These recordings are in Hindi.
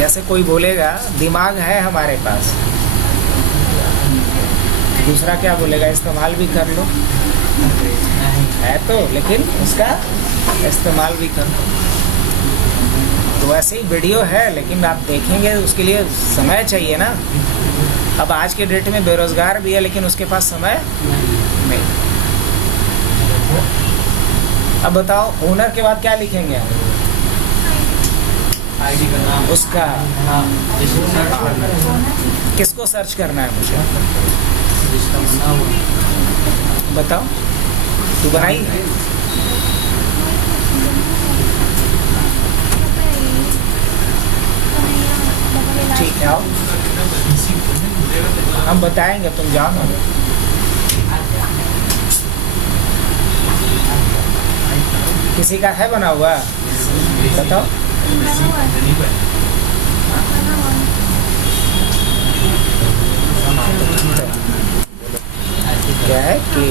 जैसे कोई बोलेगा दिमाग है हमारे पास, दूसरा क्या बोलेगा, इस्तेमाल भी कर लो, है तो, लेकिन उसका इस्तेमाल भी कर लो। तो ऐसे ही वीडियो है, लेकिन आप देखेंगे उसके लिए समय चाहिए ना। अब आज के डेट में बेरोजगार भी है, लेकिन उसके पास समय नहीं। अब बताओ ओनर के बाद क्या लिखेंगे हम? आईडी का नाम, उसका किसको सर्च करना है मुझे? जिसका बना हुआ। बताओ, तू बनाई? ठीक है, आओ हम बताएंगे, तुम जाओ ना। किसी का है बना हुआ? बताओ। क्या है कि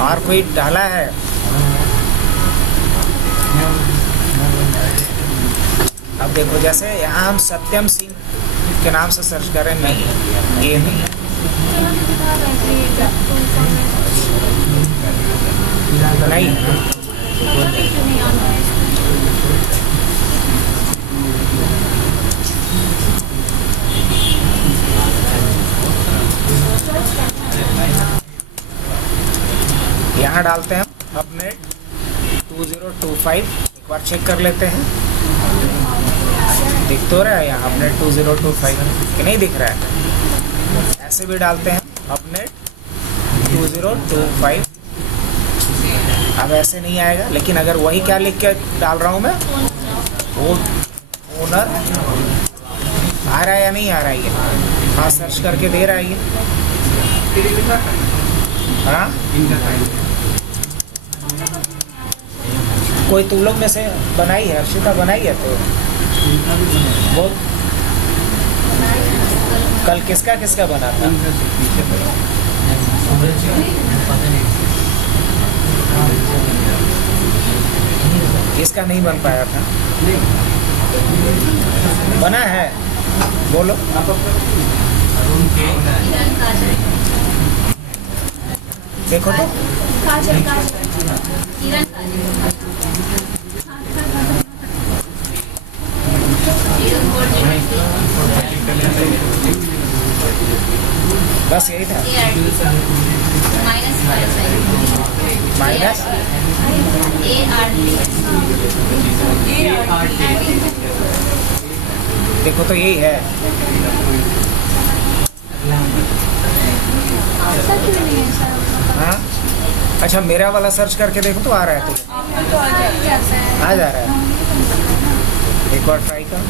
और कोई डाला है? अब देखो, जैसे यहाँ हम सत्यम सिंह के नाम से सर्च करें, नहीं, ये नहीं। नहीं, यहाँ डालते हैं अपने 2025, एक बार चेक कर लेते हैं। दिख तो रहा है यहाँ अपने 2025 कि नहीं दिख रहा है? ऐसे भी डालते हैं अपने 2025। अब ऐसे नहीं आएगा, लेकिन अगर वही क्या लिख के डाल रहा हूँ मैं, वो ओनर आ रहा है या नहीं आ रहा है ये? हाँ, सर्च करके दे रहा है ये। हाँ, कोई तुम लोग में से बनाई है? अर्शिता बनाई है? तो वो कल किसका किसका बना था? किसका नहीं बन पाया था? बना है, बोलो। देखो तो, बस यही था। माइनस देखो तो यही है। हाँ, अच्छा, मेरा वाला सर्च करके देखो तो आ रहा है, तो आ जा रहा है। एक बार ट्राई कर।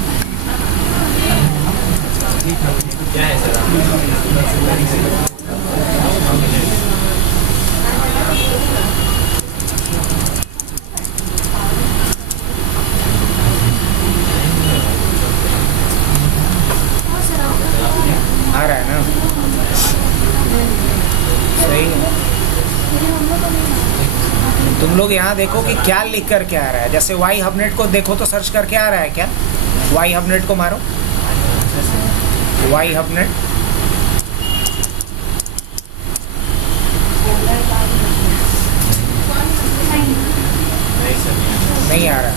आ रहा है ना? सही है। तुम लोग यहाँ देखो कि क्या लिख कर के आ रहा है। जैसे वाई हबनेट को देखो तो सर्च करके आ रहा है क्या? वाई हबनेट को मारो, वाई हबनेट। नहीं आ रहा।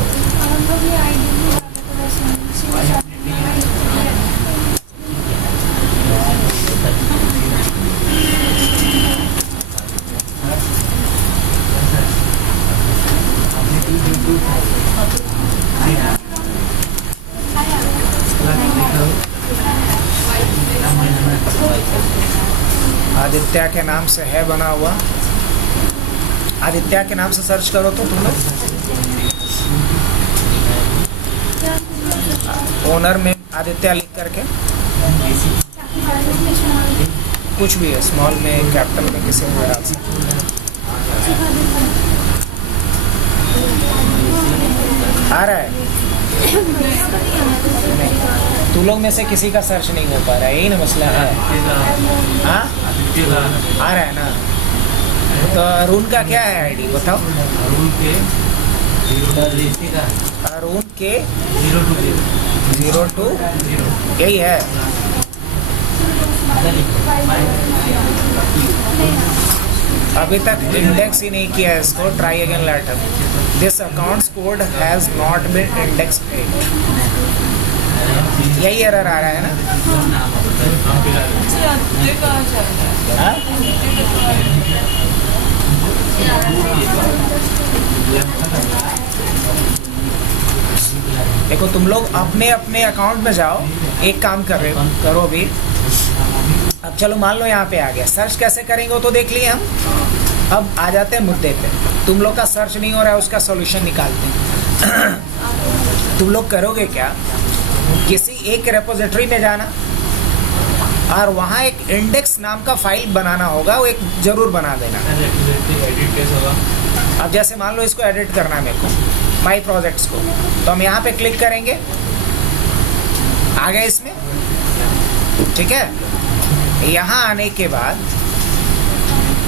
आदित्य के नाम से है बना हुआ। आदित्य के नाम से सर्च करो तो तुम लोग ओनर में आदित्य लिख करके, कुछ भी है, स्मॉल में, कैपिटल में, किसी में डाल सकते। आ रहा है? नहीं, तू लोग में से किसी का सर्च नहीं हो पा रहा है, यही ना मसला है। हाँ आ रहा है ना। तो अरुण का क्या है आईडी बताओ। अरुण के अरुण के 020 02 यही है। अभी तक इंडेक्स ही नहीं किया है इसको। Try again later. This accounts code has not been index. यही एरर आ रहा है ना। हाँ? देखो तुम लोग अपने अपने अकाउंट में जाओ। एक काम कर रहे हो करो अभी। अब चलो मान लो यहाँ पे आ गया। सर्च कैसे करेंगे वो तो देख लिए हम। अब आ जाते हैं मुद्दे पे। तुम लोग का सर्च नहीं हो रहा है, उसका सॉल्यूशन निकालते हैं। तुम लोग करोगे क्या, किसी एक रेपोजिटरी में जाना और वहाँ एक इंडेक्स नाम का फाइल बनाना होगा। वो एक जरूर बना देना। एडिट कैसे होगा? अब जैसे मान लो इसको एडिट करना है मेरे को, माई प्रोजेक्ट्स को, तो हम यहाँ पे क्लिक करेंगे। आ गए इसमें, ठीक है। यहाँ आने के बाद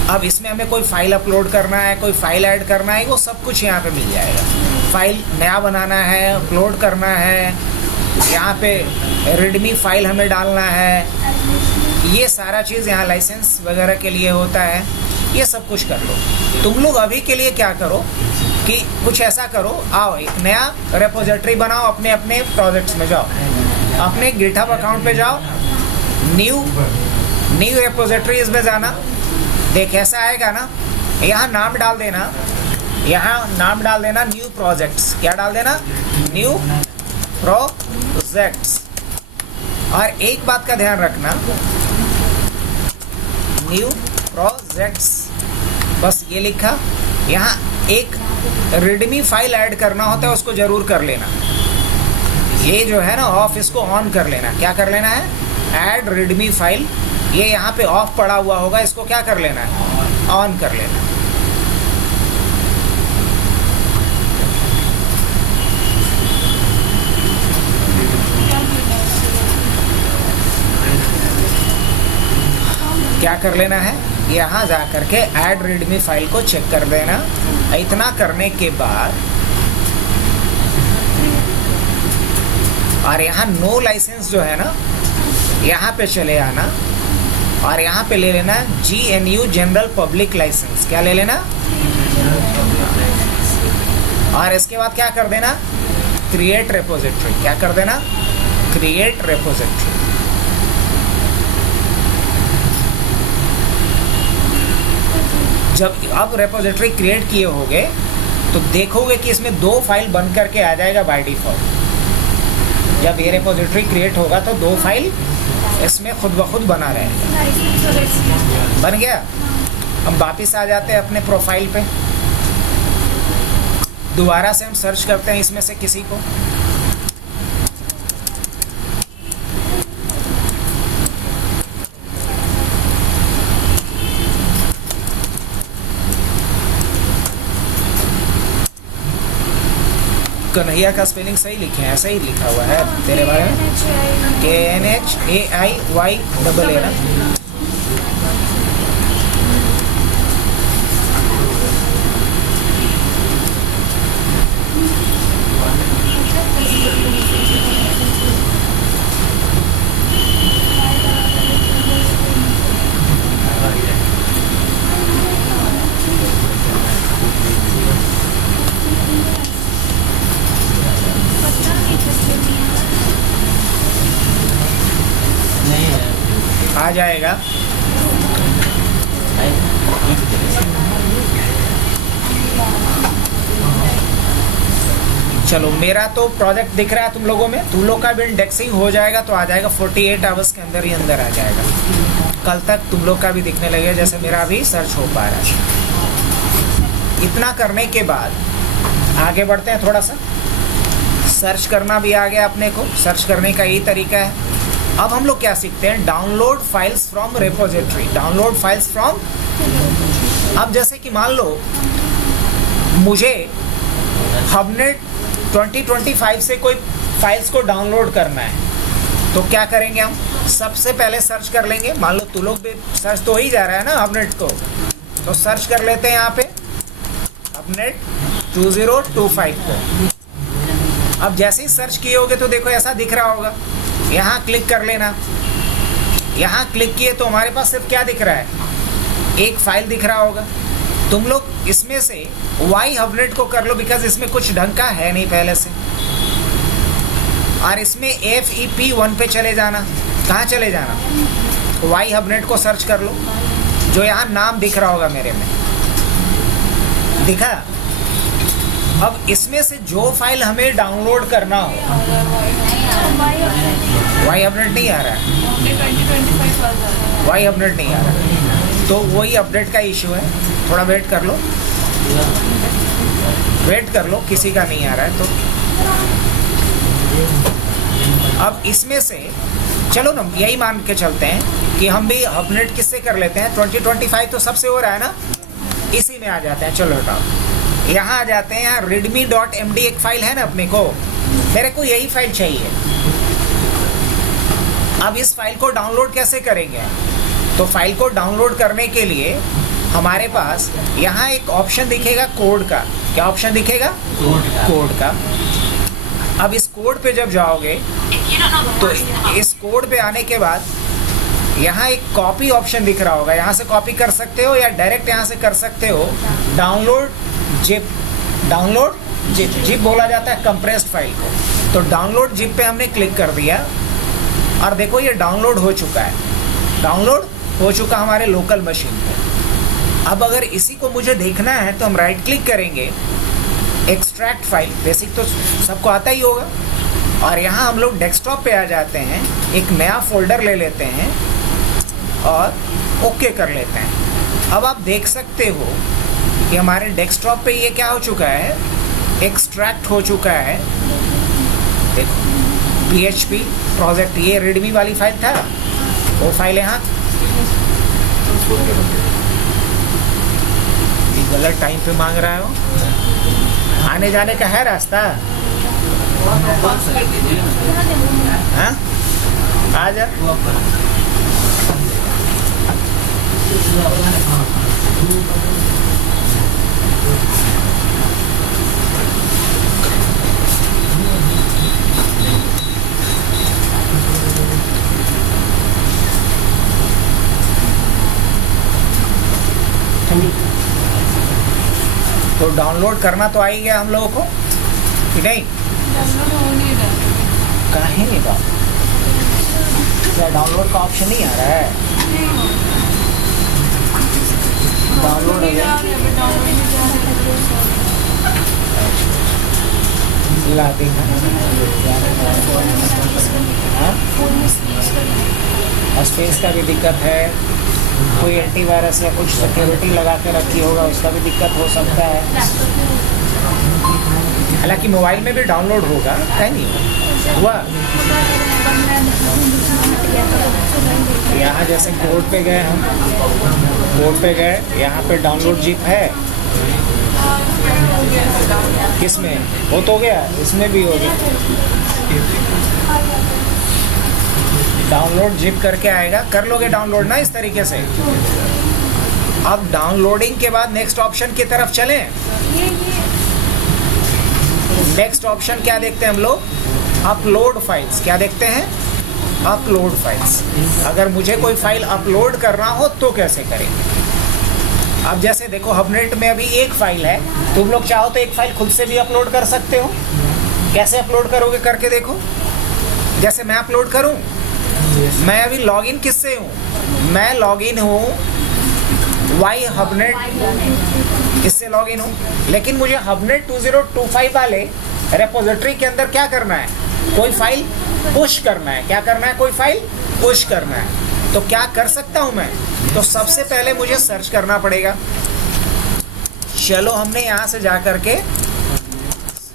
अब इसमें हमें कोई फाइल अपलोड करना है, कोई फाइल ऐड करना है, वो सब कुछ यहाँ पे मिल जाएगा। फाइल नया बनाना है, अपलोड करना है, यहाँ पे रीडमी फाइल हमें डालना है, ये सारा चीज़ यहाँ लाइसेंस वगैरह के लिए होता है। ये सब कुछ कर लो। तुम लोग अभी के लिए क्या करो कि कुछ ऐसा करो, आओ एक नया रेपोजिटरी बनाओ, अपने अपने प्रोजेक्ट्स में जाओ, अपने गिटहब अकाउंट पे जाओ, न्यू रेपोजिटरीज में जाना। देख ऐसा आएगा ना, यहाँ नाम डाल देना, यहाँ नाम डाल देना न्यू प्रोजेक्ट्स। क्या डाल देना? New projects. और एक बात का ध्यान रखना, न्यू प्रोजेक्ट्स, बस ये लिखा। यहाँ एक रीडमी फाइल ऐड करना होता है, उसको जरूर कर लेना। ये जो है ना ऑफ, इसको ऑन कर लेना। क्या कर लेना है? Add readme file. ये यहाँ पे ऑफ पड़ा हुआ होगा, इसको क्या कर लेना है? ऑन कर लेना। क्या कर लेना है? यहाँ जा करके ऐड रीडमी फाइल को चेक कर देना। इतना करने के बाद और यहाँ नो लाइसेंस जो है ना, यहाँ पे चले आना और यहाँ पे ले लेना GNU जनरल पब्लिक लाइसेंस। क्या ले लेना? और इसके बाद क्या कर देना? Create repository. क्या कर देना? Create repository. जब अब रेपोजिटरी क्रिएट किए होगे तो देखोगे कि इसमें 2 फाइल बन करके आ जाएगा बाय डिफॉल्ट। जब ये रेपोजिटरी क्रिएट होगा तो 2 फाइल इसमें खुद ब खुद बना रहेगा। बन गया। हम वापिस आ जाते हैं अपने प्रोफाइल पे। दोबारा से हम सर्च करते हैं इसमें से किसी को। कन्हैया का स्पेलिंग सही लिखे हैं, ऐसा ही लिखा हुआ है तेरे बारे में। KNHAIY ना। आ जाएगा। चलो मेरा तो प्रोजेक्ट दिख रहा है तुम लोगों में। तुम लोग का भी इंडेक्सिंग हो जाएगा तो आ जाएगा 48 आवर्स के अंदर ही अंदर आ जाएगा। कल तक तुम लोग का भी दिखने लगेगा जैसे मेरा अभी सर्च हो पा रहा है। इतना करने के बाद आगे बढ़ते हैं थोड़ा सा। सर्च करना भी आ गया अपने को। सर्च करने का यही तरीका है। अब हम लोग क्या सीखते हैं? Download files from repository. Download files from, अब जैसे कि मान लो मुझे हबनेट 2025 से कोई फाइल्स को डाउनलोड करना है तो क्या करेंगे हम? सबसे पहले सर्च कर लेंगे। मान लो तू लोग भी सर्च तो हो ही जा रहा है ना हबनेट को, तो सर्च कर लेते हैं यहाँ पे हबनेट 2025 को। अब जैसे ही सर्च किए होगे तो देखो ऐसा दिख रहा होगा, यहाँ क्लिक कर लेना। यहाँ क्लिक किए तो हमारे पास सिर्फ क्या दिख रहा है? एक फाइल दिख रहा होगा। तुम लोग इसमें से वाई हबनेट को कर लो, बिकॉज इसमें कुछ ढंग का है नहीं पहले से। और इसमें FEP1 पे चले जाना। कहाँ चले जाना? वाई हबनेट को सर्च कर लो, जो यहाँ नाम दिख रहा होगा मेरे में, दिखा? अब इसमें से जो फाइल हमें डाउनलोड करना हो, वाई हबनेट नहीं आ रहा है, वाई हबनेट नहीं आ रहा है, तो वही अपडेट का इशू है। थोड़ा वेट कर लो, वेट कर लो, किसी का नहीं आ रहा है तो। अब इसमें से चलो ना, यही मान के चलते हैं कि हम भी हबनेट किससे कर लेते हैं? 2025 तो सबसे हो रहा है ना, इसी में आ जाते हैं। चलो हटाओ, यहाँ आ जाते हैं। यहाँ readme.md एक फाइल है ना अपने को, मेरे को यही फाइल चाहिए। अब इस फाइल को डाउनलोड कैसे करेंगे? तो फाइल को डाउनलोड करने के लिए हमारे पास यहाँ एक ऑप्शन दिखेगा कोड का। क्या ऑप्शन दिखेगा? कोड का। अब इस कोड पे जब जाओगे तो इस कोड पे आने के बाद यहाँ एक कॉपी ऑप्शन दिख रहा होगा, यहाँ से कॉपी कर सकते हो या डायरेक्ट यहाँ से कर सकते हो download zip. Download zip, zip बोला जाता है कंप्रेस्ड फाइल को। तो डाउनलोड जिप पे हमने क्लिक कर दिया और देखो ये डाउनलोड हो चुका है, डाउनलोड हो चुका हमारे लोकल मशीन पे। अब अगर इसी को मुझे देखना है तो हम राइट क्लिक करेंगे, एक्सट्रैक्ट फाइल, बेसिक तो सबको आता ही होगा, और यहाँ हम लोग डेस्कटॉप पे आ जाते हैं, एक नया फोल्डर ले लेते हैं और ओके कर लेते हैं। अब आप देख सकते हो कि हमारे डेस्कटॉप पे ये क्या हो चुका है? एक्सट्रैक्ट हो चुका है। देखो PHP प्रोजेक्ट, ये readme वाली फाइल था, वो फाइल यहाँ। ये गलत टाइम पे मांग रहा हो, आने जाने का है रास्ता? हाँ? आ जा। तो डाउनलोड करना तो आ ही गया हम लोगों को कि नहीं? काहे नहीं बात? क्या डाउनलोड का ऑप्शन नहीं आ रहा है? डाउनलोड हो गया। स्पेस का भी दिक्कत है, कोई एंटीवायरस या कुछ सिक्योरिटी लगा के रखी होगा, उसका भी दिक्कत हो सकता है। हालांकि मोबाइल में भी डाउनलोड होगा, है नहीं हुआ? यहाँ जैसे कोड पे गए हम, कोड पे गए, यहाँ पे डाउनलोड जिप है। किसमें? वो तो गया, इसमें भी हो गया। डाउनलोड जिप करके आएगा, कर लोगे डाउनलोड ना इस तरीके से। अब डाउनलोडिंग के बाद नेक्स्ट ऑप्शन की तरफ चलें। नेक्स्ट ऑप्शन क्या देखते हैं हम लोग? Upload files. क्या देखते हैं? Upload files. अगर मुझे कोई फाइल अपलोड करना हो तो कैसे करेंगे? अब जैसे देखो हबनेट में अभी एक फाइल है, तुम लोग चाहो तो एक फाइल खुद से भी अपलोड कर सकते हो। कैसे अपलोड करोगे करके देखो। जैसे मैं अपलोड करूं, मैं अभी लॉगिन किससे हूँ? मैं लॉगिन हूँ वाई हबनेट, इससे लॉगिन हूँ। लेकिन मुझे हबनेट 2025 वाले रेपोजिटरी के अंदर क्या करना है? कोई फाइल पुश करना है। क्या करना है? कोई फाइल पुश करना है। तो क्या कर सकता हूँ मैं? तो सबसे पहले मुझे सर्च करना पड़ेगा। चलो हमने यहाँ से जा करके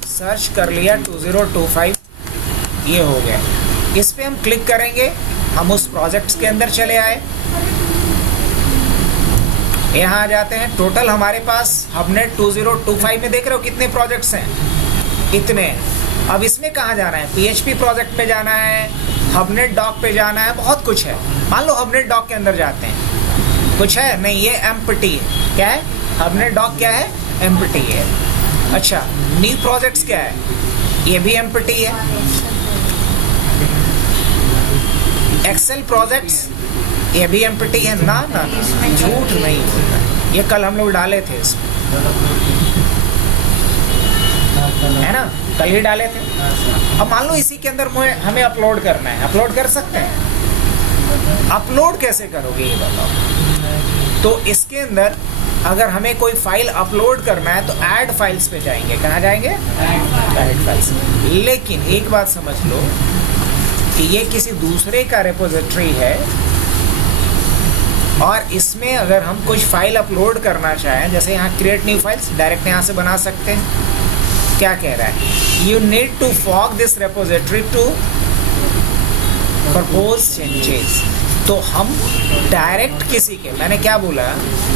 सर्च कर लिया 2025, ये हो गया। इस पे हम क्लिक करेंगे, हम उस प्रोजेक्ट्स के अंदर चले आए, यहाँ आ जाते हैं। टोटल हमारे पास हबनेट 2025 में देख रहे हो कितने प्रोजेक्ट्स हैं? इतने हैं। अब इसमें कहाँ जाना है? PHP प्रोजेक्ट में जाना है, हबनेट डॉक पे जाना है, बहुत कुछ है। मान लो हबनेट डॉक के अंदर जाते हैं, कुछ है नहीं, ये एम्प्टी है। क्या है? हबनेट डॉक क्या है? एम्प्टी है। अच्छा, न्यू प्रोजेक्ट्स क्या है? ये भी एम्प्टी है। एक्सेल प्रोजेक्ट्स ये भी एम्प्टी है। ना ना ना, झूठ नहीं बोलना, ये कल हम लोग डाले थे इसमें, है ना, कल ही डाले थे। अब मान लो इसी के अंदर हमें अपलोड करना है, अपलोड कर सकते हैं? अपलोड कैसे करोगे ये बताओ। तो इसके अंदर अगर हमें कोई फाइल अपलोड करना है तो ऐड फाइल्स पे जाएंगे। कहाँ जाएंगे? Add files. लेकिन एक बात समझ लो कि ये किसी दूसरे का रिपोजिटरी है और इसमें अगर हम कुछ फाइल अपलोड करना चाहें, जैसे यहाँ क्रिएट न्यू फाइल्स, डायरेक्ट यहाँ से बना सकते हैं। क्या कह रहा है? You need to fork this repository to propose changes. तो हम डायरेक्ट किसी के, मैंने क्या बोला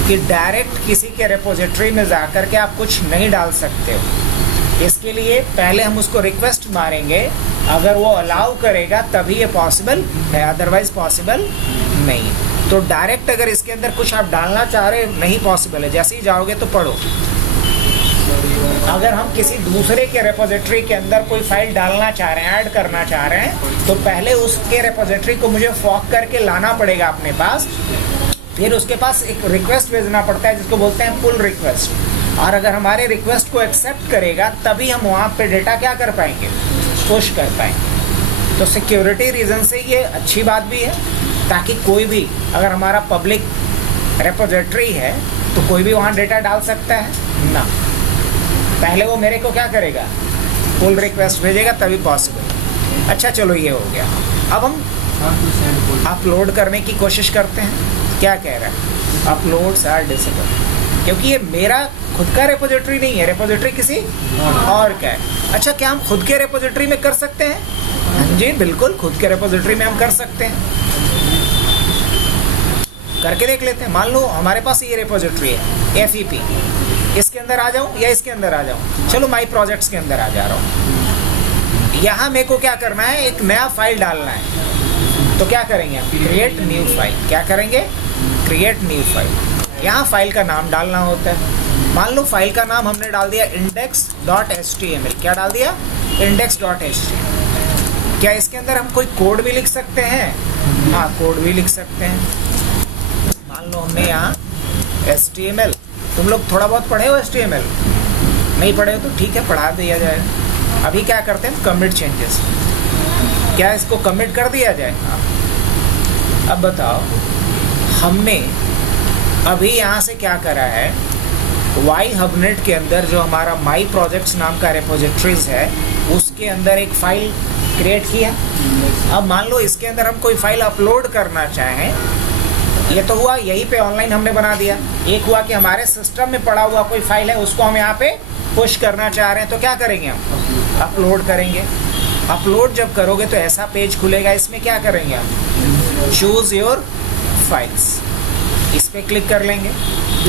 कि डायरेक्ट किसी के रिपोजिटरी में जाकर के आप कुछ नहीं डाल सकते हो। इसके लिए पहले हम उसको रिक्वेस्ट मारेंगे, अगर वो अलाउ करेगा तभी ये पॉसिबल है, अदरवाइज पॉसिबल नहीं। तो डायरेक्ट अगर इसके अंदर कुछ आप डालना चाह रहे, नहीं पॉसिबल है। जैसे ही जाओगे तो पढ़ो, अगर हम किसी दूसरे के रिपोजिटरी के अंदर कोई फाइल डालना चाह रहे हैं, ऐड करना चाह रहे हैं, तो पहले उसके रिपोजिटरी को मुझे फॉर्क करके लाना पड़ेगा अपने पास, फिर उसके पास एक रिक्वेस्ट भेजना पड़ता है जिसको बोलते हैं पुल रिक्वेस्ट। और अगर हमारे रिक्वेस्ट को एक्सेप्ट करेगा तभी हम वहाँ पे डेटा क्या कर पाएंगे? पुश कर पाएंगे। तो सिक्योरिटी रीज़न से ये अच्छी बात भी है, ताकि कोई भी, अगर हमारा पब्लिक रिपोजिटरी है तो कोई भी वहाँ डेटा डाल सकता है ना। पहले वो मेरे को क्या करेगा? पुल रिक्वेस्ट भेजेगा तभी पॉसिबल। अच्छा चलो, ये हो गया। अब हम अपलोड करने की कोशिश करते हैं। क्या कह रहा है? अपलोड्स आर डिसेबल, क्योंकि ये मेरा खुद का रिपोजिटरी नहीं है, रिपोजिटरी किसी और का है। अच्छा, क्या हम खुद के रिपोजिटरी में कर सकते हैं? हाँ जी बिल्कुल, खुद के रिपोजिटरी में हम कर सकते हैं। करके देख लेते हैं। मान लो हमारे पास ये रिपोजिटरी है FEP, इसके अंदर आ जाऊं या इसके अंदर आ जाऊं? चलो माई प्रोजेक्ट्स के अंदर आ जा रहा हूं। यहाँ मेरे को क्या करना है? एक नया फाइल डालना है। तो क्या करेंगे? Create new file. क्या करेंगे? Create new file. यहाँ फाइल का नाम डालना होता है। मान लो फाइल का नाम हमने डाल दिया index.html। क्या डाल दिया? index.html। क्या इसके अंदर हम कोई कोड भी लिख सकते हैं? हाँ, कोड भी लिख सकते हैं। मान लो हमने यहाँ HTML, तुम लोग थोड़ा बहुत पढ़े हो HTML? नहीं पढ़े हो तो ठीक है, पढ़ा दिया जाए। अभी क्या करते हैं? Commit changes. क्या इसको कमिट कर दिया जाए? अब बताओ, हमने अभी यहाँ से क्या करा है? वाई हबनेट के अंदर जो हमारा माई प्रोजेक्ट्स नाम का रिपोजिटरीज है, उसके अंदर एक फाइल क्रिएट किया। अब मान लो इसके अंदर हम कोई फाइल अपलोड करना चाहें, ये तो हुआ यहीं पे ऑनलाइन हमने बना दिया। एक हुआ कि हमारे सिस्टम में पड़ा हुआ कोई फाइल है, उसको हम यहाँ पे पुश करना चाह रहे हैं, तो क्या करेंगे? हम अपलोड करेंगे। अपलोड जब करोगे तो ऐसा पेज खुलेगा, इसमें क्या करेंगे? हम चूज़ योर फाइल्स, इस पे क्लिक कर लेंगे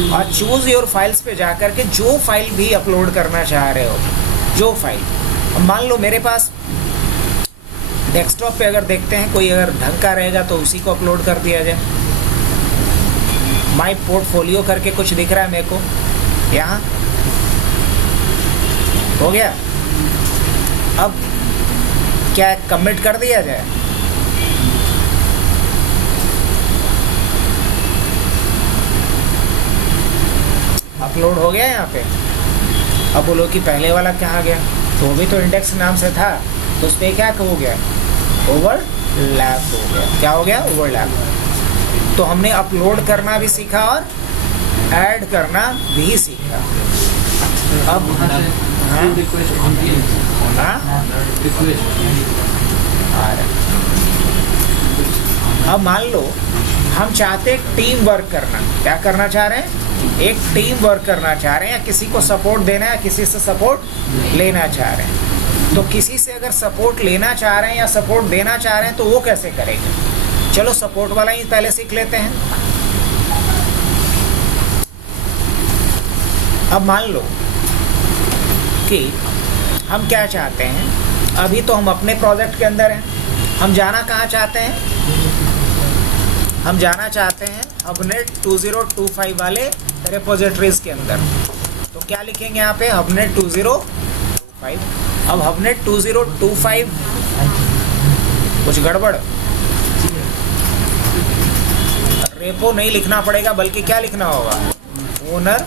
और चूज़ योर फाइल्स पे जा करके जो फाइल भी अपलोड करना चाह रहे हो, जो फाइल, मान लो मेरे पास डेस्कटॉप पे अगर देखते हैं कोई अगर ढंग का रहेगा तो उसी को अपलोड कर दिया जाए। माई पोर्टफोलियो करके कुछ दिख रहा है मेरे को, यहाँ हो गया। अब क्या कमिट कर दिया जाए? अपलोड हो गया यहाँ पे। अब बोलो कि पहले वाला कहाँ गया? तो भी तो इंडेक्स नाम से था, तो उस पर क्या हो गया? ओवरलैप हो गया। क्या हो गया? ओवरलैप। तो हमने अपलोड करना भी सीखा और ऐड करना भी सीखा। अब अब मान लो हम चाहते हैं टीम वर्क करना। क्या करना चाह रहे हैं? एक टीम वर्क करना चाह रहे हैं, या किसी को सपोर्ट देना है, किसी से सपोर्ट लेना चाह रहे हैं। तो किसी से अगर सपोर्ट लेना चाह रहे हैं या सपोर्ट देना चाह रहे हैं तो वो कैसे करेंगे? चलो सपोर्ट वाला ही पहले सीख लेते हैं। अब मान लो कि हम क्या चाहते हैं, अभी तो हम अपने प्रोजेक्ट के अंदर हैं, हम जाना कहाँ चाहते हैं, हम जाना चाहते हैं हबनेट 2025 वाले रेपोजिटरीज के अंदर। तो क्या लिखेंगे यहाँ पे, हबनेट 2025। अब हबनेट 2025 कुछ गड़बड़, रेपो नहीं लिखना पड़ेगा, बल्कि क्या लिखना होगा, ओनर,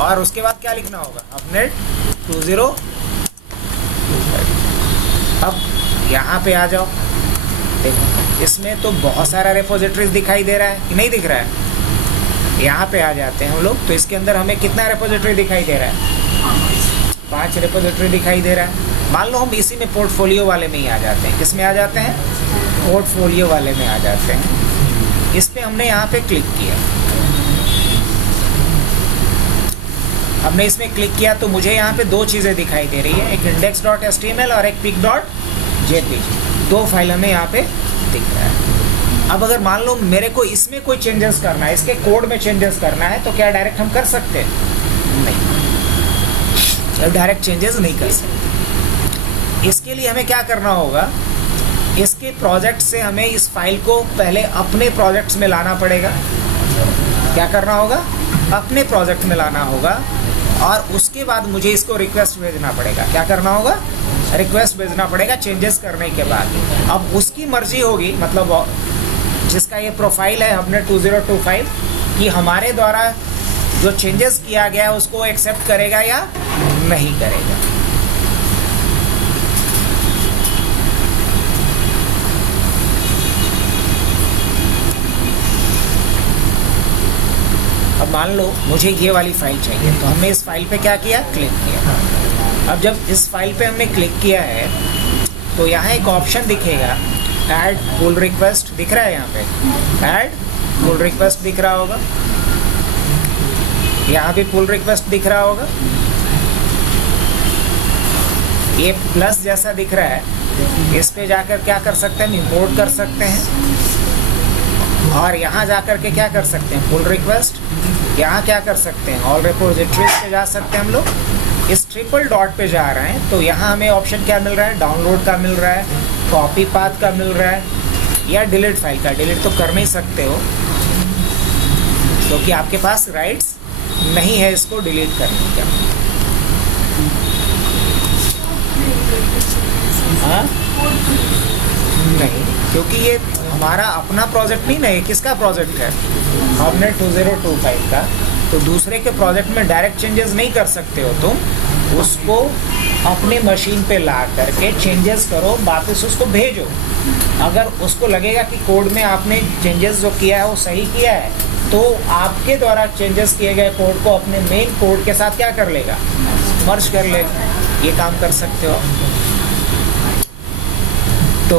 और उसके बाद क्या लिखना होगा, हबनेट 2025। अब यहाँ पे आ जाओ, देखो इसमें तो बहुत सारा रेपोजिटरीज दिखाई दे रहा है कि नहीं दिख रहा है। यहाँ पे आ जाते हैं हम लोग, तो इसके अंदर हमें कितना रेपोजिटरी दिखाई दे रहा है, 5 रेपोजिटरी दिखाई दे रहा है। मान लो हम इसी में पोर्टफोलियो वाले में ही आ जाते हैं, किस में आ जाते हैं, पोर्टफोलियो वाले में आ जाते हैं। इस पे हमने यहाँ पे क्लिक किया, हमने इसमें क्लिक किया तो मुझे यहाँ पे 2 चीज़ें दिखाई दे रही है, एक index.html और एक pic.jpg, 2 फाइल हमें यहाँ पे दिख रहा है। अब अगर मान लो मेरे को इसमें कोई चेंजेस करना है, इसके कोड में चेंजेस करना है, तो क्या डायरेक्ट हम कर सकते हैं, नहीं, डायरेक्ट चेंजेस नहीं कर सकते। इसके लिए हमें क्या करना होगा, इसके प्रोजेक्ट से हमें इस फाइल को पहले अपने प्रोजेक्ट्स में लाना पड़ेगा। क्या करना होगा, अपने प्रोजेक्ट में लाना होगा, और उसके बाद मुझे इसको रिक्वेस्ट भेजना पड़ेगा। क्या करना होगा, रिक्वेस्ट भेजना पड़ेगा चेंजेस करने के बाद। अब उसकी मर्जी होगी, मतलब जिसका ये प्रोफाइल है हबनेट 2025, कि हमारे द्वारा जो चेंजेस किया गया है उसको एक्सेप्ट करेगा या नहीं करेगा। अब मान लो मुझे ये वाली फाइल चाहिए, तो हमने इस फाइल पे क्या किया, क्लिक किया। अब जब इस फाइल पे हमने क्लिक किया है तो यहाँ एक ऑप्शन दिखेगा, ऐड पुल रिक्वेस्ट दिख रहा है, यहाँ पे ऐड पुल रिक्वेस्ट दिख रहा होगा, यहाँ भी पुल रिक्वेस्ट दिख रहा होगा, ये प्लस जैसा दिख रहा है, इस पे जाकर क्या कर सकते हैं, इंपोर्ट कर सकते हैं, और यहाँ जाकर के क्या कर सकते हैं, पुल रिक्वेस्ट, यहाँ क्या कर सकते हैं, ऑल रिपोजिटरीज पे जा सकते हैं हम लोग। इस ट्रिपल डॉट पे जा रहे हैं तो यहाँ हमें ऑप्शन क्या मिल रहा है, डाउनलोड का मिल रहा है, कॉपी पाथ का मिल रहा है, या डिलीट फाइल का। डिलीट तो कर नहीं सकते हो क्योंकि तो आपके पास राइट्स नहीं है इसको डिलीट करने का। हाँ नहीं, क्योंकि ये हमारा अपना प्रोजेक्ट नहीं ना, ये किसका प्रोजेक्ट है, हबनेट 2025 का। तो दूसरे के प्रोजेक्ट में डायरेक्ट चेंजेस नहीं कर सकते हो तुम, उसको अपने मशीन पे ला करके चेंजेस करो, वापस उसको भेजो। अगर उसको लगेगा कि कोड में आपने चेंजेस जो किया है वो सही किया है, तो आपके द्वारा चेंजेस किए गए कोड को अपने मेन कोड के साथ क्या कर लेगा, मर्ज कर लेगा। ये काम कर सकते हो। तो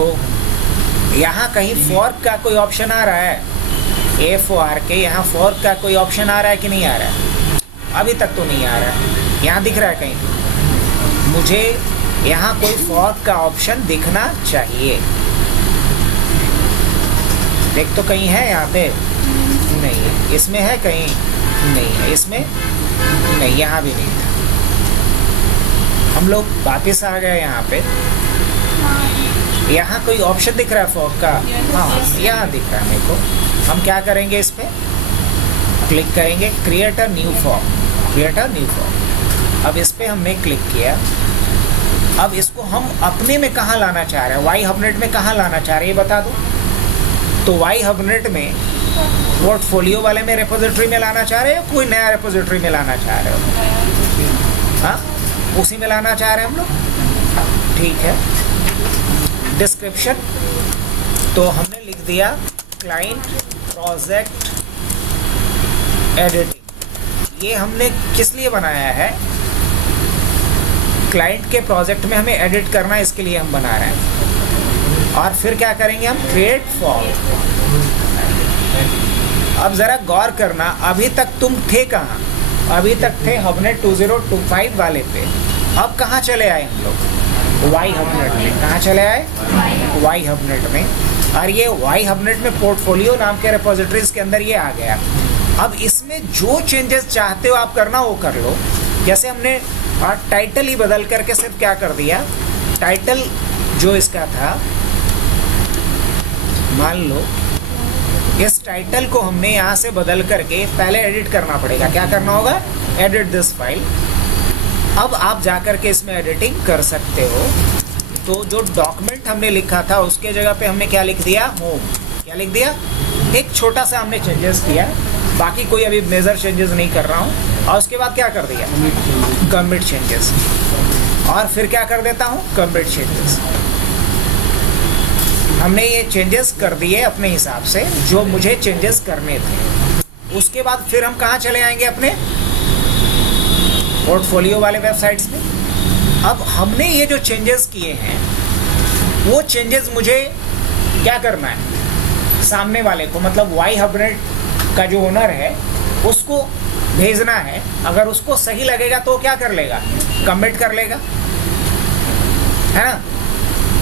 यहाँ कहीं फॉर्क का कोई ऑप्शन आ रहा है, FORK, यहाँ फॉर्क का कोई ऑप्शन आ रहा है कि नहीं आ रहा है, अभी तक तो नहीं आ रहा है। यहाँ दिख रहा है कहीं, मुझे यहाँ कोई फॉर्क का ऑप्शन दिखना चाहिए। देख तो कहीं है यहाँ पे, नहीं है। इसमें है कहीं, नहीं है। इसमें नहीं, यहाँ भी नहीं था। हम लोग वापिस आ गए यहाँ पे। यहाँ कोई ऑप्शन दिख रहा है फॉर्क का, हाँ यहाँ दिख रहा है मेरे को। हम क्या करेंगे, इस पे क्लिक करेंगे, create a new form, create a new form. अब इस पे हमने क्लिक किया। अब इसको हम अपने में कहाँ लाना चाह रहे हैं, वाई हबनेट में कहाँ लाना चाह रहे हैं ये बता दो। तो वाई हबनेट में पोर्टफोलियो वाले में रेपोजिटरी में लाना चाह रहे हो, कोई नया रेपोजिटरी में लाना चाह रहे हो, हाँ उसी में लाना चाह रहे हैं हम लोग, ठीक है। डिस्क्रिप्शन तो हमने लिख दिया क्लाइंट प्रोजेक्ट एडिटिंग। ये हमने किस लिए बनाया है, क्लाइंट के प्रोजेक्ट में हमें एडिट करना है, इसके लिए हम बना रहे हैं। और फिर क्या करेंगे हम, क्रिएट फॉर्म। अब जरा गौर करना, अभी तक तुम थे कहाँ, अभी तक थे हबनेट 2025 वाले पे। अब कहाँ चले आए हम लोग, वाई हबनेट में। कहाँ चले आए, वाई हबनेट में। और ये वाई हबनेट में पोर्टफोलियो नाम के रेपोजिटरीज के अंदर ये आ गया। अब इसमें जो चेंजेस चाहते हो आप करना वो कर लो। जैसे हमने और टाइटल ही बदल करके सिर्फ क्या कर दिया, टाइटल जो इसका था, मान लो इस टाइटल को हमने यहाँ से बदल करके पहले एडिट करना पड़ेगा। क्या करना होगा, एडिट दिस फाइल। अब आप जा करके इसमें एडिटिंग कर सकते हो। तो जो डॉक्यूमेंट हमने लिखा था उसके जगह पे हमने क्या लिख दिया, होम। क्या लिख दिया, एक छोटा सा हमने चेंजेस किया, बाकी कोई अभी मेजर चेंजेस नहीं कर रहा हूँ। और उसके बाद क्या कर दिया, कमिट चेंजेस। और फिर क्या कर देता हूँ, कमिट चेंजेस। हमने ये चेंजेस कर दिए अपने हिसाब से जो मुझे चेंजेस करने थे। उसके बाद फिर हम कहाँ चले आएंगे, अपने पोर्टफोलियो वाले वेबसाइट्स में। अब हमने ये जो चेंजेस किए हैं वो चेंजेस मुझे क्या करना है, सामने वाले को, मतलब वाई हबनेट का जो ओनर है उसको भेजना है। अगर उसको सही लगेगा तो क्या कर लेगा, कमिट कर लेगा, है ना।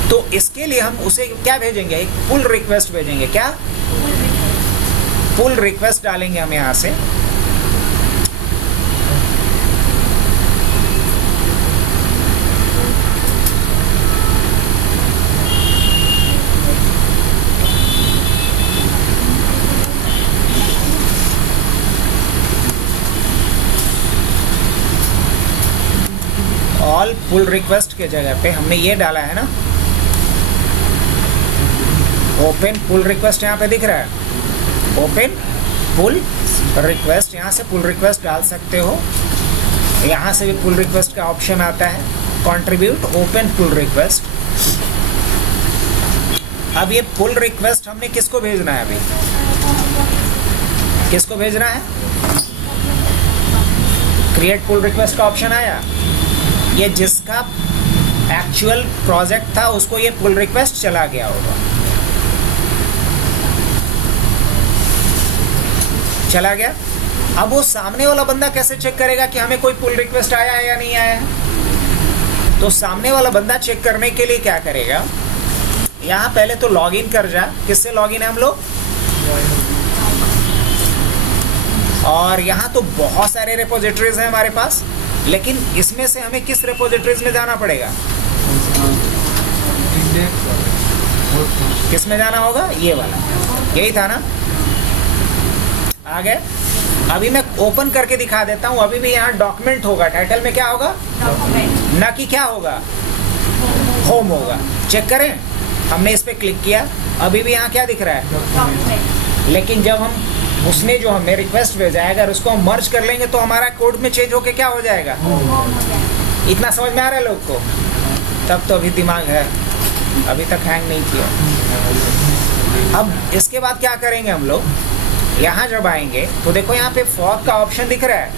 तो इसके लिए हम उसे क्या भेजेंगे, एक पुल रिक्वेस्ट भेजेंगे। क्या, पुल रिक्वेस्ट डालेंगे हम यहां से। ऑल पुल रिक्वेस्ट के जगह पे हमने ये डाला है ना, ओपन पुल रिक्वेस्ट। यहाँ पे दिख रहा है ओपन पुल रिक्वेस्ट। यहाँ से पुल रिक्वेस्ट डाल सकते हो। यहाँ से भी पुल रिक्वेस्ट का ऑप्शन आता है, कंट्रीब्यूट ओपन पुल रिक्वेस्ट। अब ये पुल रिक्वेस्ट हमने किसको भेजना है, अभी किसको भेजना है, क्रिएट पुल रिक्वेस्ट का ऑप्शन आया। ये जिसका एक्चुअल प्रोजेक्ट था उसको ये पुल रिक्वेस्ट चला गया होगा, चला गया। अब वो सामने वाला बंदा कैसे चेक करेगा कि हमें कोई पुल रिक्वेस्ट आया है या नहीं आया है। तो सामने वाला बंदा चेक करने के लिए क्या करेगा, यहाँ पहले तो लॉगिन कर जा। किससे लॉगिन है हम लोग, और यहाँ तो बहुत सारे रिपोजिटरीज हैं हमारे पास, लेकिन इसमें से हमें किस रिपोजिटरीज में जाना पड़ेगा, किस में जाना होगा, ये वाला, यही था ना। आगे अभी मैं ओपन करके दिखा देता हूँ। अभी भी यहाँ डॉक्यूमेंट होगा, टाइटल में क्या होगा, ना कि क्या होगा, होम होगा। चेक करें, हमने इस पे क्लिक किया, अभी भी यहाँ क्या दिख रहा है। लेकिन जब हम उसने जो हमें रिक्वेस्ट भेजा है, अगर उसको हम मर्ज कर लेंगे तो हमारा कोड में चेंज होके क्या हो जाएगा। इतना समझ में आ रहा है लोग को, तब तो अभी दिमाग है, अभी तक हैंग नहीं किया। अब इसके बाद क्या करेंगे हम लोग, यहाँ जब आएंगे तो देखो यहाँ पे फॉर्क का ऑप्शन दिख रहा है,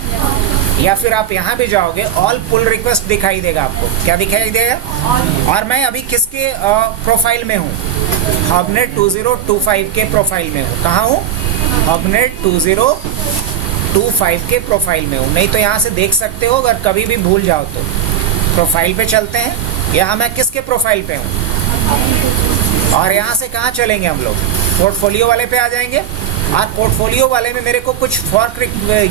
या फिर आप यहाँ भी जाओगे ऑल पुल रिक्वेस्ट दिखाई देगा आपको। क्या दिखाई देगा, और मैं अभी किसके प्रोफाइल में हूँ, हबनेट 2025 के प्रोफाइल में हूँ। कहाँ हूँ, हबनेट 2025 के प्रोफाइल में हूँ। नहीं तो यहाँ से देख सकते हो, अगर कभी भी भूल जाओ तो प्रोफाइल पे चलते हैं। यहाँ मैं किसके प्रोफाइल पे हूँ, और यहाँ से कहाँ चलेंगे हम लोग, पोर्टफोलियो वाले पे आ जाएंगे। और पोर्टफोलियो वाले में मेरे को कुछ फॉर्क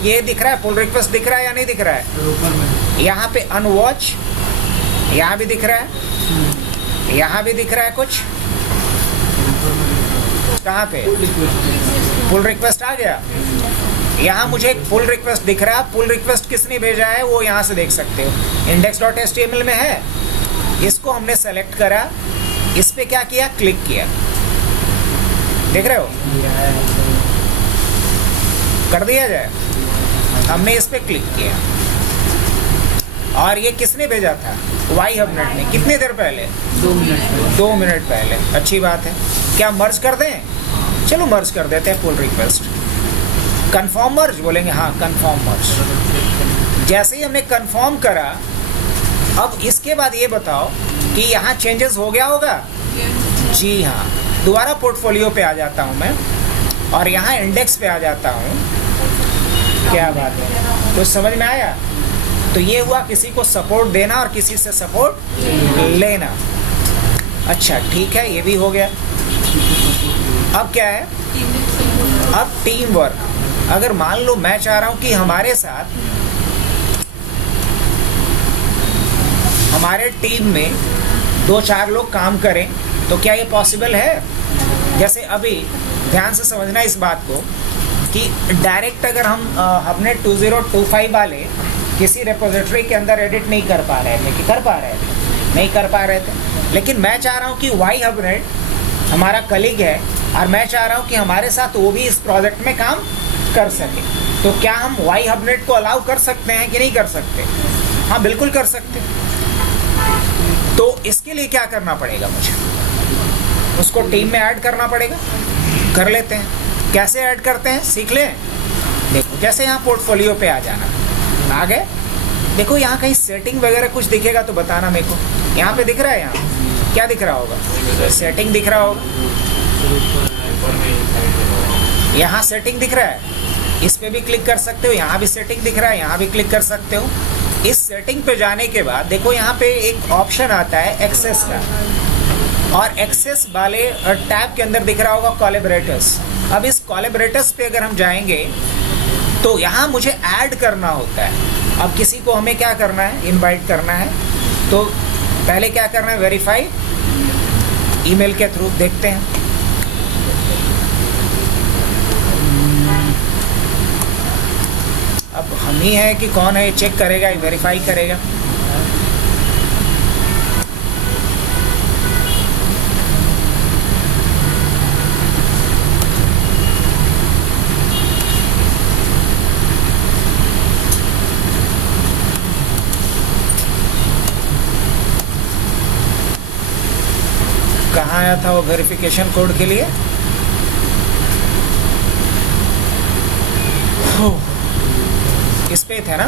ये दिख रहा है, पुल रिक्वेस्ट दिख रहा है या नहीं दिख रहा है। यहाँ पे अनवॉच, यहाँ भी दिख रहा है, यहाँ भी दिख रहा है कुछ। कहाँ पे पुल रिक्वेस्ट आ गया, यहाँ मुझे एक पुल रिक्वेस्ट दिख रहा है। पुल रिक्वेस्ट किसने भेजा है वो यहाँ से देख सकते हो, index.html में है। इसको हमने सेलेक्ट करा, इस पे क्या किया, क्लिक किया, देख रहे हो, कर दिया जाए। हमने इस पे क्लिक किया, और ये किसने भेजा था, वाई हबनेट ने। कितनी देर पहले, 2 मिनट पहले। अच्छी बात है। क्या मर्ज कर दें, चलो मर्ज कर देते हैं पुल रिक्वेस्ट। कंफर्म मर्ज बोलेंगे, हाँ कंफर्म मर्ज। जैसे ही हमने कंफर्म करा, अब इसके बाद ये बताओ कि यहाँ चेंजेस हो गया होगा। जी हाँ, दोबारा पोर्टफोलियो पे आ जाता हूँ मैं, और यहाँ इंडेक्स पे आ जाता हूँ। क्या बात है, तो समझ में आया। तो ये हुआ किसी को सपोर्ट देना और किसी से सपोर्ट लेना। अच्छा ठीक है, ये भी हो गया। अब क्या है, अब टीम वर्क। अगर मान लो मैं चाह रहा हूँ कि हमारे साथ हमारे टीम में 2-4 लोग काम करें, तो क्या ये पॉसिबल है? जैसे अभी ध्यान से समझना इस बात को कि डायरेक्ट अगर हम हबनेट 2025 वाले किसी रिपोजिटरी के अंदर एडिट नहीं कर पा रहे थे, कि कर पा रहे थे? नहीं कर पा रहे थे। लेकिन मैं चाह रहा हूँ कि वाई हबनेट हमारा कलीग है और मैं चाह रहा हूँ कि हमारे साथ वो भी इस प्रोजेक्ट में काम कर सके। तो क्या हम वाई हबनेट को अलाउ कर सकते हैं कि नहीं कर सकते? हाँ, बिल्कुल कर सकते। तो इसके लिए क्या करना पड़ेगा मुझे? उसको टीम में ऐड करना पड़ेगा। कर लेते हैं। कैसे ऐड करते हैं सीख लें। देखो, जैसे यहाँ पोर्टफोलियो पे आ जाना, आ गए। देखो यहाँ कहीं सेटिंग वगैरह कुछ दिखेगा तो बताना मेरे को। यहाँ पे दिख रहा है, यहाँ क्या दिख रहा होगा? सेटिंग दिख रहा होगा। यहाँ सेटिंग दिख रहा है, इस पे भी क्लिक कर सकते हो। यहाँ भी सेटिंग दिख रहा है, यहाँ भी क्लिक कर सकते हो। इस सेटिंग पे जाने के बाद देखो यहाँ पे एक ऑप्शन आता है एक्सेस का, और एक्सेस वाले टैब के अंदर दिख रहा होगा कोलैबोरेटर्स। अब इस कोलैबोरेटर्स पे अगर हम जाएंगे तो यहाँ मुझे ऐड करना होता है। अब किसी को हमें क्या करना है? इनवाइट करना है। तो पहले क्या करना है? वेरीफाई ईमेल के थ्रू। देखते हैं। अब हम ही है कि कौन है? चेक करेगा, वेरीफाई करेगा। कहाँ आया था वो वेरिफिकेशन कोड के लिए? इस पे थे ना?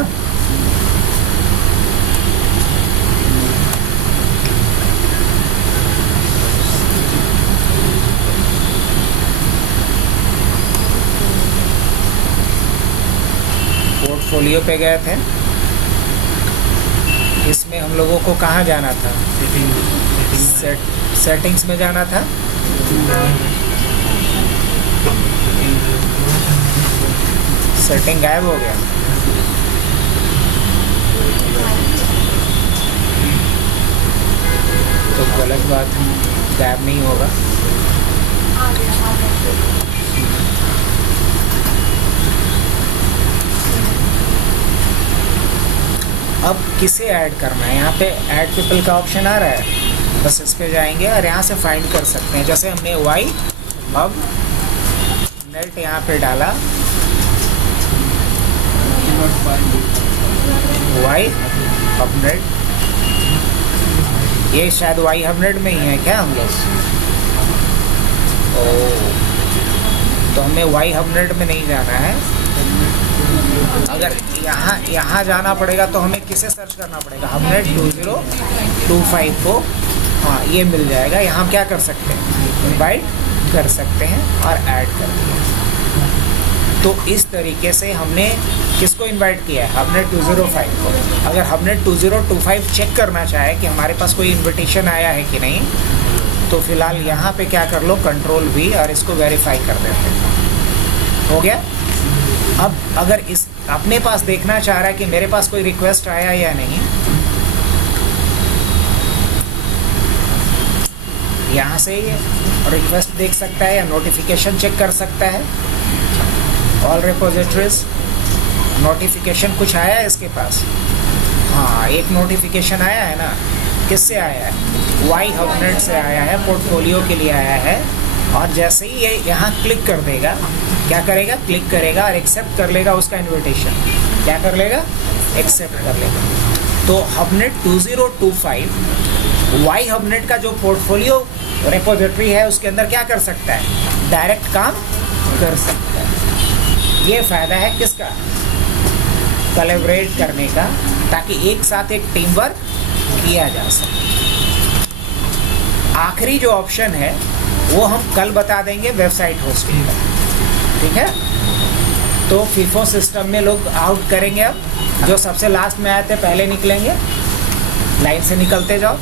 पोर्टफोलियो पे गए थे। इसमें हम लोगों को कहाँ जाना था? सेटिंग्स में जाना था। सेटिंग गायब हो गया। तो गलत बात है, गायब नहीं होगा। अब किसे ऐड करना है? यहाँ पे ऐड पीपल का ऑप्शन आ रहा है, बस इस पे जाएंगे और यहाँ से फाइंड कर सकते हैं। जैसे हमने वाई हब नेट यहाँ पे डाला, वाई हब नेट। ये शायद वाई हब नेट में ही है क्या हम लोग? तो हमें वाई हब नेट में नहीं जाना है। अगर यहाँ जाना पड़ेगा तो हमें किसे सर्च करना पड़ेगा? हबनेट 2025 को। हाँ, ये मिल जाएगा। यहाँ क्या कर सकते हैं? इनवाइट कर सकते हैं और ऐड कर दिया। तो इस तरीके से हमने किसको इनवाइट किया है? हबनेट 205 को। अगर हबनेट 2025 चेक करना चाहे कि हमारे पास कोई इन्विटेशन आया है कि नहीं, तो फिलहाल यहाँ पे क्या कर लो, कंट्रोल V, और इसको वेरीफाई कर देते हैं। हो गया। अब अगर इस अपने पास देखना चाह रहा है कि मेरे पास कोई रिक्वेस्ट आया या नहीं, यहाँ से रिक्वेस्ट देख सकता है या नोटिफिकेशन चेक कर सकता है। ऑल रिपोजिटरीज नोटिफिकेशन कुछ आया है इसके पास? हाँ, एक नोटिफिकेशन आया है ना। किससे आया है? वाई हबनेट से आया है, पोर्टफोलियो के लिए आया है। और जैसे ही ये यहाँ क्लिक कर देगा, क्या करेगा? क्लिक करेगा और एक्सेप्ट कर लेगा उसका इन्विटेशन। क्या कर लेगा? एक्सेप्ट कर लेगा। तो हबनेट 2025 वाई हबनेट का जो पोर्टफोलियो रिपोजिटरी है उसके अंदर क्या कर सकता है? डायरेक्ट काम कर सकता है। ये फ़ायदा है किसका? कोलैबोरेट करने का, ताकि एक साथ एक टीम वर्क किया जा सके। आखिरी जो ऑप्शन है वो हम कल बता देंगे, वेबसाइट होस्टिंग का। ठीक है? तो फीफो सिस्टम में लोग आउट करेंगे। अब जो सबसे लास्ट में आए थे पहले निकलेंगे। लाइन से निकलते जाओ।